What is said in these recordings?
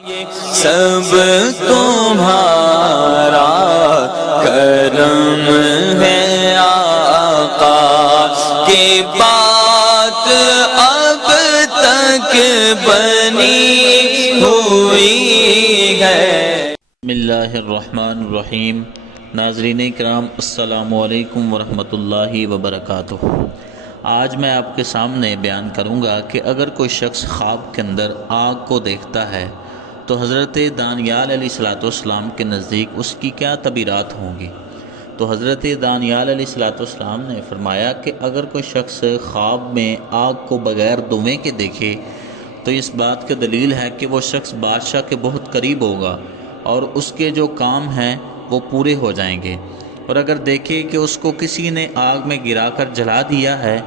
سب تمہارا کرم ہے آقا کی بات اب تک بنی ہوئی ہے۔ بسم اللہ الرحمن الرحیم۔ ناظرین کرام السلام علیکم ورحمۃ اللہ وبرکاتہ۔ آج میں آپ کے سامنے بیان کروں گا کہ اگر کوئی شخص خواب کے اندر آگ کو دیکھتا ہے تو حضرت دانیال علیہ السلام کے نزدیک اس کی کیا تعبیرات ہوں گی۔ تو حضرت دانیال علیہ السلام نے فرمایا کہ اگر کوئی شخص خواب میں آگ کو بغیر دھویں کے دیکھے تو اس بات کی دلیل ہے کہ وہ شخص بادشاہ کے بہت قریب ہوگا اور اس کے جو کام ہیں وہ پورے ہو جائیں گے، اور اگر دیکھے کہ اس کو کسی نے آگ میں گرا کر جلا دیا ہے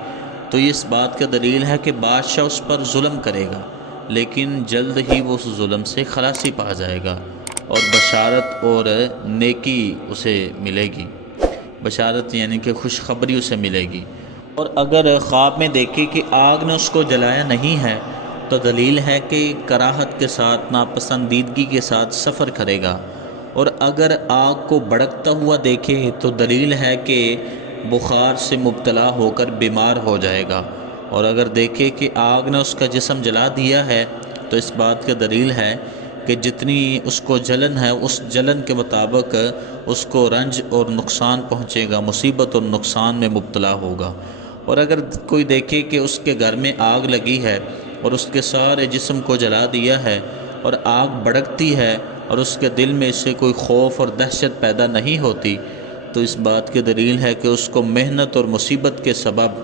تو یہ اس بات کا دلیل ہے کہ بادشاہ اس پر ظلم کرے گا، لیکن جلد ہی وہ اس ظلم سے خلاصی پا جائے گا اور بشارت اور نیکی اسے ملے گی۔ بشارت یعنی کہ خوشخبری اسے ملے گی۔ اور اگر خواب میں دیکھے کہ آگ نے اس کو جلایا نہیں ہے تو دلیل ہے کہ کراہت کے ساتھ ناپسندیدگی کے ساتھ سفر کرے گا، اور اگر آگ کو بھڑکتا ہوا دیکھے تو دلیل ہے کہ بخار سے مبتلا ہو کر بیمار ہو جائے گا، اور اگر دیکھے کہ آگ نے اس کا جسم جلا دیا ہے تو اس بات کا دلیل ہے کہ جتنی اس کو جلن ہے اس جلن کے مطابق اس کو رنج اور نقصان پہنچے گا، مصیبت اور نقصان میں مبتلا ہوگا۔ اور اگر کوئی دیکھے کہ اس کے گھر میں آگ لگی ہے اور اس کے سارے جسم کو جلا دیا ہے اور آگ بھڑکتی ہے اور اس کے دل میں اس سے کوئی خوف اور دہشت پیدا نہیں ہوتی تو اس بات کی دلیل ہے کہ اس کو محنت اور مصیبت کے سبب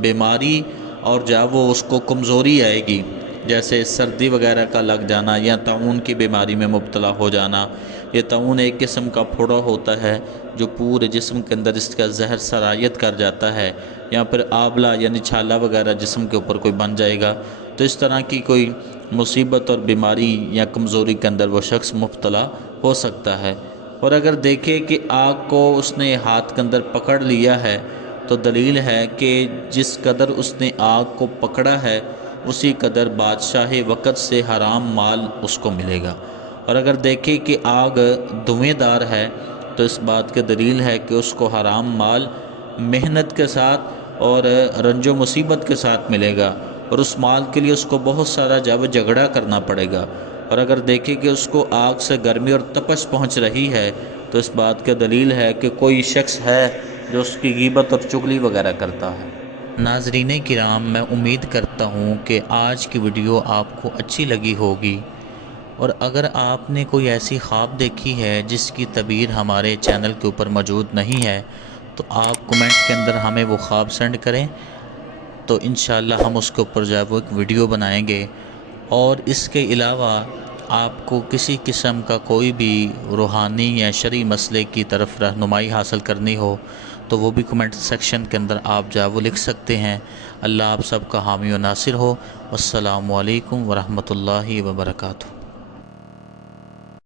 بیماری اور جب وہ اس کو کمزوری آئے گی، جیسے سردی وغیرہ کا لگ جانا یا طاعون کی بیماری میں مبتلا ہو جانا۔ یہ طاعون ایک قسم کا پھوڑا ہوتا ہے جو پورے جسم کے اندر اس کا زہر سرایت کر جاتا ہے، یا پھر آبلہ یعنی چھالا وغیرہ جسم کے اوپر کوئی بن جائے گا، تو اس طرح کی کوئی مصیبت اور بیماری یا کمزوری کے اندر وہ شخص مبتلا ہو سکتا ہے۔ اور اگر دیکھے کہ آگ کو اس نے ہاتھ کے اندر پکڑ لیا ہے تو دلیل ہے کہ جس قدر اس نے آگ کو پکڑا ہے اسی قدر بادشاہ وقت سے حرام مال اس کو ملے گا، اور اگر دیکھے کہ آگ دھویں دار ہے تو اس بات کی دلیل ہے کہ اس کو حرام مال محنت کے ساتھ اور رنج و مصیبت کے ساتھ ملے گا، اور اس مال کے لیے اس کو بہت سارا جھگڑا کرنا پڑے گا۔ اور اگر دیکھے کہ اس کو آگ سے گرمی اور تپش پہنچ رہی ہے تو اس بات کی دلیل ہے کہ کوئی شخص ہے جو اس کی غیبت اور چغلی وغیرہ کرتا ہے۔ ناظرین کرام، میں امید کرتا ہوں کہ آج کی ویڈیو آپ کو اچھی لگی ہوگی، اور اگر آپ نے کوئی ایسی خواب دیکھی ہے جس کی تعبیر ہمارے چینل کے اوپر موجود نہیں ہے تو آپ کمنٹ کے اندر ہمیں وہ خواب سینڈ کریں، تو انشاءاللہ ہم اس کے اوپر جو ہے وہ ایک ویڈیو بنائیں گے۔ اور اس کے علاوہ آپ کو کسی قسم کا کوئی بھی روحانی یا شرعی مسئلے کی طرف رہنمائی حاصل کرنی ہو تو وہ بھی کمنٹ سیکشن کے اندر آپ جو ہے وہ لکھ سکتے ہیں۔ اللہ آپ سب کا حامی و ناصر ہو۔ السلام علیکم ورحمۃ اللہ وبرکاتہ۔